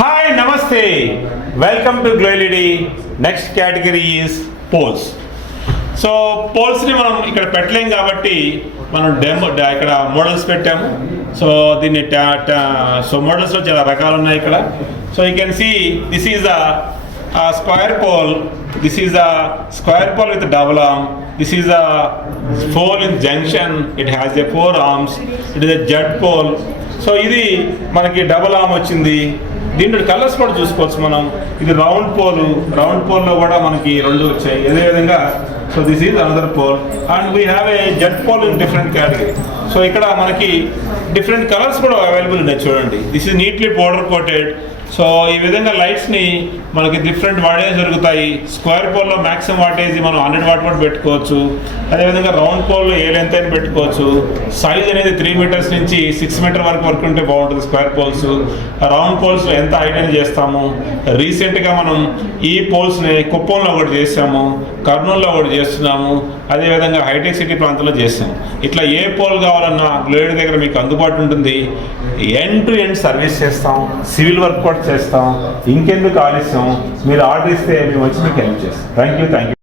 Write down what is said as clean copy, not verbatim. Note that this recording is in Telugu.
Hi, Namaste. Welcome to Glow LED. Next category is poles. So పోల్స్ని మనం ఇక్కడ పెట్టలేం కాబట్టి మనం డెమో ఇక్కడ మోడల్స్ పెట్టాము. సో దీన్ని సో మోడల్స్లో చాలా రకాలు ఉన్నాయి ఇక్కడ. So you can see this is a square pole. This is a square pole with double arm. This is a pole in junction. It has a 4 arms. It is a jet pole. So ఇది మనకి డబుల్ ఆర్మ్ వచ్చింది. దీంట్లో కలర్స్ కూడా చూసుకోవచ్చు మనం. ఇది రౌండ్ పోల్లో కూడా మనకి 2 వచ్చాయి. అదేవిధంగా so this is another pole and we have a jet pole in different category. So ఇక్కడ మనకి డిఫరెంట్ కలర్స్ కూడా అవైలబుల్ ఉన్నాయి చూడండి. This is neatly powder coated. So ఈ విధంగా లైట్స్ని మనకి డిఫరెంట్ వాటేజ్ దొరుకుతాయి. స్క్వేర్ పోల్లో మ్యాక్సిమం వాటేజ్ మనం 100 వాట్ కూడా పెట్టుకోవచ్చు. అదేవిధంగా రౌండ్ పోల్లో ఏ లెంత్ అయినా పెట్టుకోవచ్చు. సైజ్ అనేది 3 మీటర్స్ నుంచి 6 మీటర్ వరకు ఉంటే బాగుంటుంది స్క్వేర్ పోల్స్. రౌండ్ పోల్స్లో ఎంత హైట్ అయినా చేస్తాము. రీసెంట్గా మనం ఈ పోల్స్ని కుప్పంలో ఒకటి చేసాము, కర్నూలులో ఒకటి చేస్తున్నాము, అదేవిధంగా హైటెక్ సిటీ ప్రాంతంలో చేసాము. ఇట్లా ఏ పోల్ కావాలన్నా గ్లోయిడ్ దగ్గర మీకు అందుబాటు ఉంటుంది. ఎండ్ టు ఎండ్ సర్వీస్ చేస్తాం, సివిల్ వర్క్ కూడా చేస్తాం. ఇంకెందుకు ఆలస్యం, మీరు ఆర్డర్ ఇస్తే మేము వచ్చి మీకు హెల్ప్ చేస్తాం. Thank you.